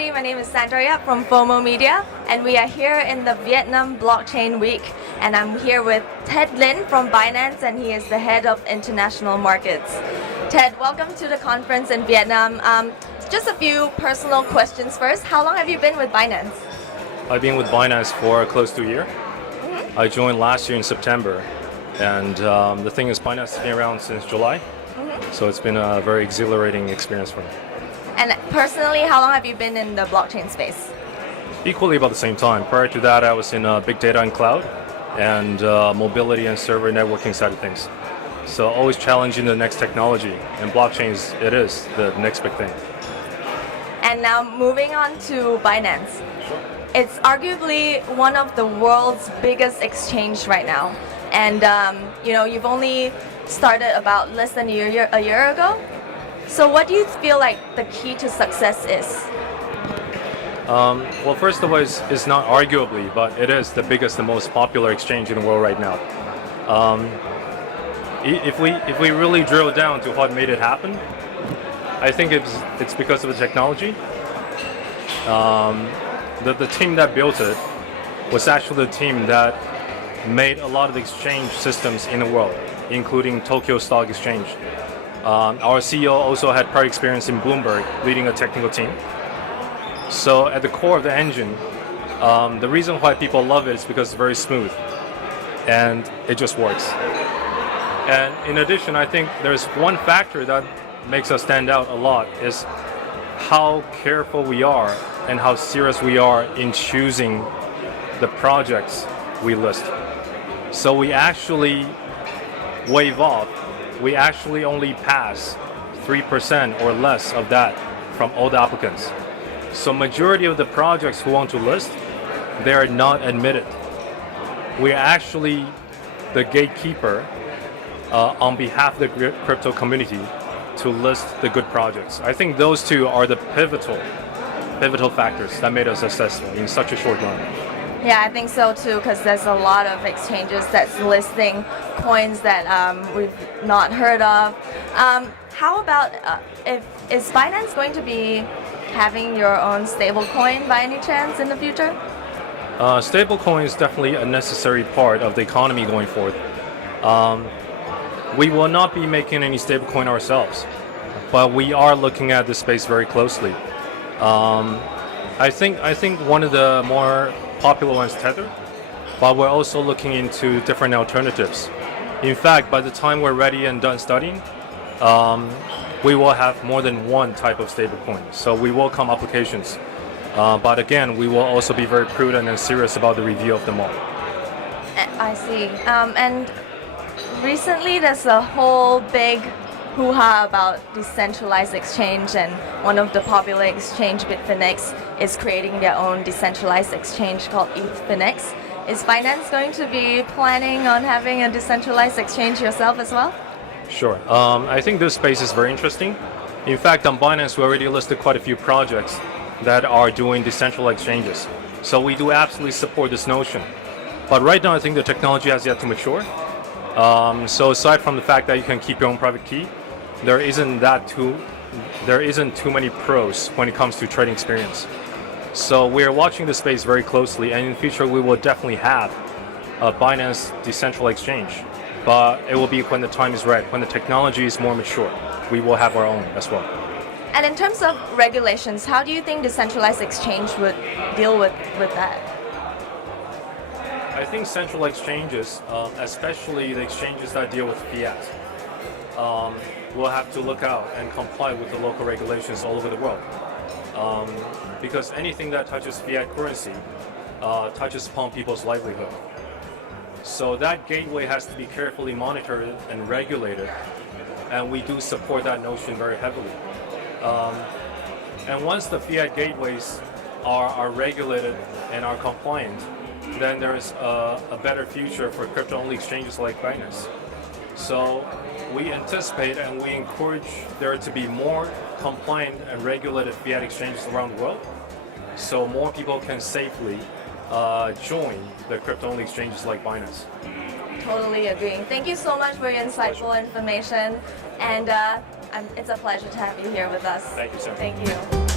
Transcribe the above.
everybody. My name is Sandra from FOMO Media, and we are here in the Vietnam Blockchain Week. And I'm here with Ted Lin from Binance, and he is the head of international markets. Ted, welcome to the conference in Vietnam. Just a few personal questions first. How long have you been with Binance? I've been with Binance for close to a year. I joined last year in September, and the thing is, Binance has been around since July, so it's been a very exhilarating experience for me. And personally, how long have you been in the blockchain space? Equally about the same time. Prior to that, I was in big data and cloud, and mobility and server networking side of things. So always challenging the next technology, and blockchains, it is the next big thing. And now moving on to Binance. It's arguably one of the world's biggest exchange right now. And you've only started about less than a year ago. So what do you feel like the key to success is? Well, first of all, it's not arguably, but it is the biggest and most popular exchange in the world right now. If we really drill down to what made it happen, I think it's because of the technology. The team that built it was actually the team that made a lot of the exchange systems in the world, including Tokyo Stock Exchange. Our CEO also had prior experience in Bloomberg, leading a technical team. So at the core of the engine, the reason why people love it is because it's very smooth, and it just works. And in addition, I think there's one factor that makes us stand out a lot is how careful we are and how serious we are in choosing the projects we list. So we actually waive off. We actually only pass 3% or less of that from all the applicants. So majority of the projects who want to list, they are not admitted. We're actually the gatekeeper on behalf of the crypto community to list the good projects. I think those two are the pivotal factors that made us successful in such a short run. Yeah, I think so too, because there's a lot of exchanges that's listing coins that we've not heard of. How about is Binance going to be having your own stablecoin by any chance in the future? Stablecoin is definitely a necessary part of the economy going forward. We will not be making any stablecoin ourselves, but we are looking at this space very closely. I think one of the more popular ones is Tether, but we're also looking into different alternatives. In fact, by the time we're ready and done studying, we will have more than one type of stablecoin. So we welcome applications, but again, we will also be very prudent and serious about the review of them all. I see. And recently, there's a whole big hoo-ha about decentralized exchange, and one of the popular exchange, Bitfinex, is creating their own decentralized exchange called ETHfinex. Is Binance going to be planning on having a decentralized exchange yourself as well? Sure. I think this space is very interesting. In fact, on Binance, we already listed quite a few projects that are doing decentralized exchanges. So we do absolutely support this notion. But right now, I think the technology has yet to mature. So aside from the fact that you can keep your own private key, there isn't too many pros when it comes to trading experience. So we are watching the space very closely, and in the future we will definitely have a Binance decentralized exchange. But it will be when the time is right, when the technology is more mature. We will have our own as well. And in terms of regulations, how do you think decentralized exchange would deal with that? I think central exchanges, especially the exchanges that deal with fiat, will have to look out and comply with the local regulations all over the world. Because anything that touches fiat currency touches upon people's livelihood. So that gateway has to be carefully monitored and regulated, and we do support that notion very heavily. And once the fiat gateways are regulated and are compliant, then there's a better future for crypto-only exchanges like Binance. So we anticipate and we encourage there to be more compliant and regulated fiat exchanges around the world, so more people can safely join the crypto-only exchanges like Binance. Totally agreeing. Thank you so much for your insightful information, and it's a pleasure to have you here with us. Thank you, sir. Thank you.